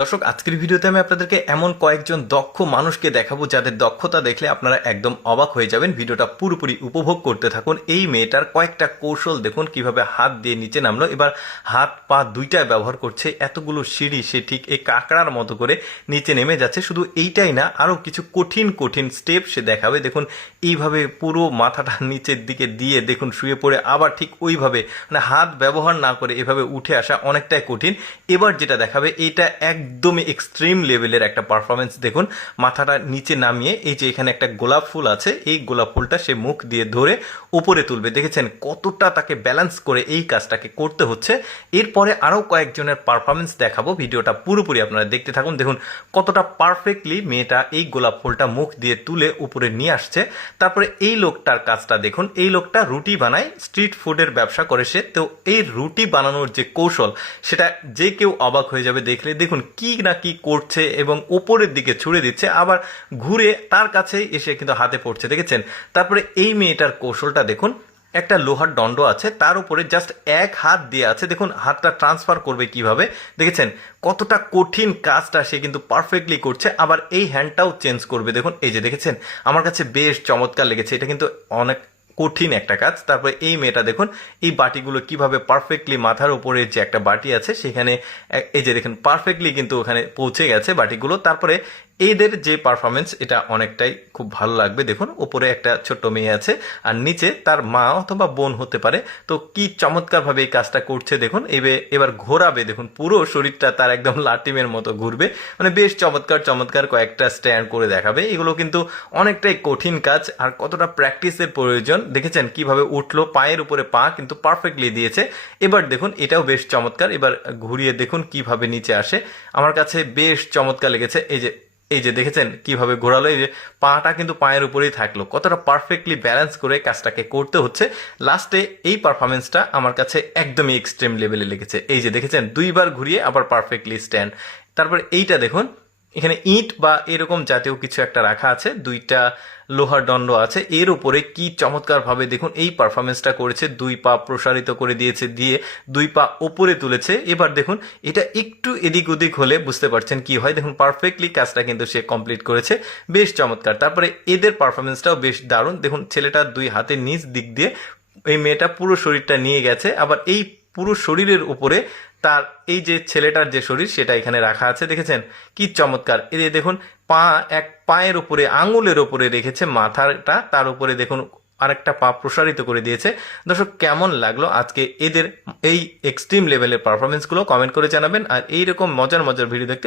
দর্শক, আজকের ভিডিওতে আমি আপনাদেরকে এমন কয়েকজন দক্ষ মানুষকে দেখাবো যাদের দক্ষতা দেখলে আপনারা একদম অবাক হয়ে যাবেন। ভিডিওটা পুরোপুরি উপভোগ করতে থাকুন। এই মেয়েটার কয়েকটা কৌশল দেখুন, কিভাবে হাত দিয়ে নিচে নামলো, এবার হাত পা দুইটাই ব্যবহার করছে। এতগুলো সিঁড়ি সে ঠিক এই কাঁকড়ার মতো করে নিচে নেমে যাচ্ছে। শুধু এইটাই না, আরও কিছু কঠিন কঠিন স্টেপ সে দেখাবে। দেখুন এইভাবে পুরো মাথাটা নিচের দিকে দিয়ে দেখুন শুয়ে পড়ে আবার ঠিক ওইভাবে, মানে হাত ব্যবহার না করে এভাবে উঠে আসা অনেকটাই কঠিন। এবার যেটা দেখাবে এটা একদমই এক্সট্রিম লেভেলের একটা পারফরমেন্স। দেখুন মাথাটা নিচে নামিয়ে এই যে এখানে একটা গোলাপ ফুল আছে, এই গোলাপ ফুলটা সে মুখ দিয়ে ধরে উপরে তুলবে। দেখেছেন কতটা তাকে ব্যালেন্স করে এই কাজটাকে করতে হচ্ছে। এরপরে আরও কয়েকজনের পারফরমেন্স দেখাবো, ভিডিওটা পুরোপুরি আপনারা দেখতে থাকুন। দেখুন কতটা পারফেক্টলি মেয়েটা এই গোলাপ ফুলটা মুখ দিয়ে তুলে উপরে নিয়ে আসছে। তারপরে এই লোকটার কাজটা দেখুন, এই লোকটা রুটি বানায়, স্ট্রিট ফুডের ব্যবসা করে সে। তো এই রুটি বানানোর যে কৌশল সেটা যে কেউ অবাক হয়ে যাবে দেখলে। দেখুন কি না কি করছে এবং ওপরের দিকে ছুড়ে দিচ্ছে, আবার ঘুরে তার কাছে এসে কিন্তু হাতে পড়ছে। দেখেছেন? তারপরে এই মেয়েটার কৌশলটা দেখুন, একটা লোহার দণ্ড আছে, তার উপরে জাস্ট এক হাত দিয়ে আছে। দেখুন হাতটা ট্রান্সফার করবে কিভাবে, দেখেছেন কতটা কঠিন কাজটা সে কিন্তু পারফেক্টলি করছে। আবার এই হ্যান্ডটাও চেঞ্জ করবে। দেখুন এই যে দেখেছেন, আমার কাছে বেশ চমৎকার লেগেছে। এটা কিন্তু অনেক কঠিন একটা কাজ। তারপরে এই মেয়েটা দেখুন এই বাটিগুলো কিভাবে পারফেক্টলি মাথার উপরে যে একটা বাটি আছে সেখানে এই যে দেখেন পারফেক্টলি কিন্তু ওখানে পৌঁছে গেছে বাটিগুলো। তারপরে এদের যে পারফরমেন্স এটা অনেকটাই খুব ভালো লাগবে। দেখুন উপরে একটা ছোট্ট মেয়ে আছে আর নিচে তার মা অথবা বোন হতে পারে। তো কি চমৎকারভাবে এই কাজটা করছে দেখুন। এবার ঘোরাবে, দেখুন পুরো শরীরটা তার একদম লাটিমের মতো ঘুরবে। মানে বেশ চমৎকার চমৎকার কয়েকটা স্ট্যান্ড করে দেখাবে। এগুলো কিন্তু অনেকটাই কঠিন কাজ আর কতটা প্র্যাকটিসের প্রয়োজন। দেখেছেন কিভাবে উঠলো, পায়ের উপরে পা কিন্তু পারফেক্টলি দিয়েছে। এবার দেখুন এটাও বেশ চমৎকার। এবার ঘুরিয়ে দেখুন কিভাবে নিচে আসে, আমার কাছে বেশ চমৎকার লেগেছে। এই যে দেখেছেন কিভাবে ঘোরালো, এই যে পাটা কিন্তু পায়ের উপরেই থাকলো, কতটা পারফেক্টলি ব্যালেন্স করে কাজটাকে করতে হচ্ছে। লাস্টে এই পারফরমেন্সটা আমার কাছে একদমই এক্সট্রিম লেভেলে লেগেছে। এই যে দেখেছেন দুইবার ঘুরিয়ে আবার পারফেক্টলি স্ট্যান্ড। তারপর এইটা দেখুন, এখানে ইট বা এরকম জাতীয় কিছু একটা রাখা আছে, দুইটা লোহার দণ্ড আছে, এর উপরে কি চমৎকারভাবে দেখুন এই পারফরমেন্সটা করেছে। দুই পা প্রসারিত করে দিয়েছে, দিয়ে দুই পা ওপরে তুলেছে। এবার দেখুন এটা একটু এদিক ওদিক হলে বুঝতে পারছেন কি হয়। দেখুন পারফেক্টলি কাজটা কিন্তু সে কমপ্লিট করেছে, বেশ চমৎকার। তারপরে এদের পারফরমেন্সটাও বেশ দারুণ। দেখুন ছেলেটা দুই হাতের নিচ দিক দিয়ে এই মেয়েটা পুরো শরীরটা নিয়ে গেছে, আবার এই পুরো শরীরের উপরে তার এই যে ছেলেটার যে শরীর সেটা এখানে রাখা আছে। দেখেছেন কি চমৎকার। এই দেখুন পা, এক পায়ের উপরে আঙুলের উপরে রেখেছে মাথাটা, তার উপরে দেখুন আরেকটা পা প্রসারিত করে দিয়েছে। দর্শক কেমন লাগলো আজকে এদের এই এক্সট্রিম লেভেলের পারফরমেন্সগুলো কমেন্ট করে জানাবেন। আর এইরকম মজার মজার ভিডিও দেখতে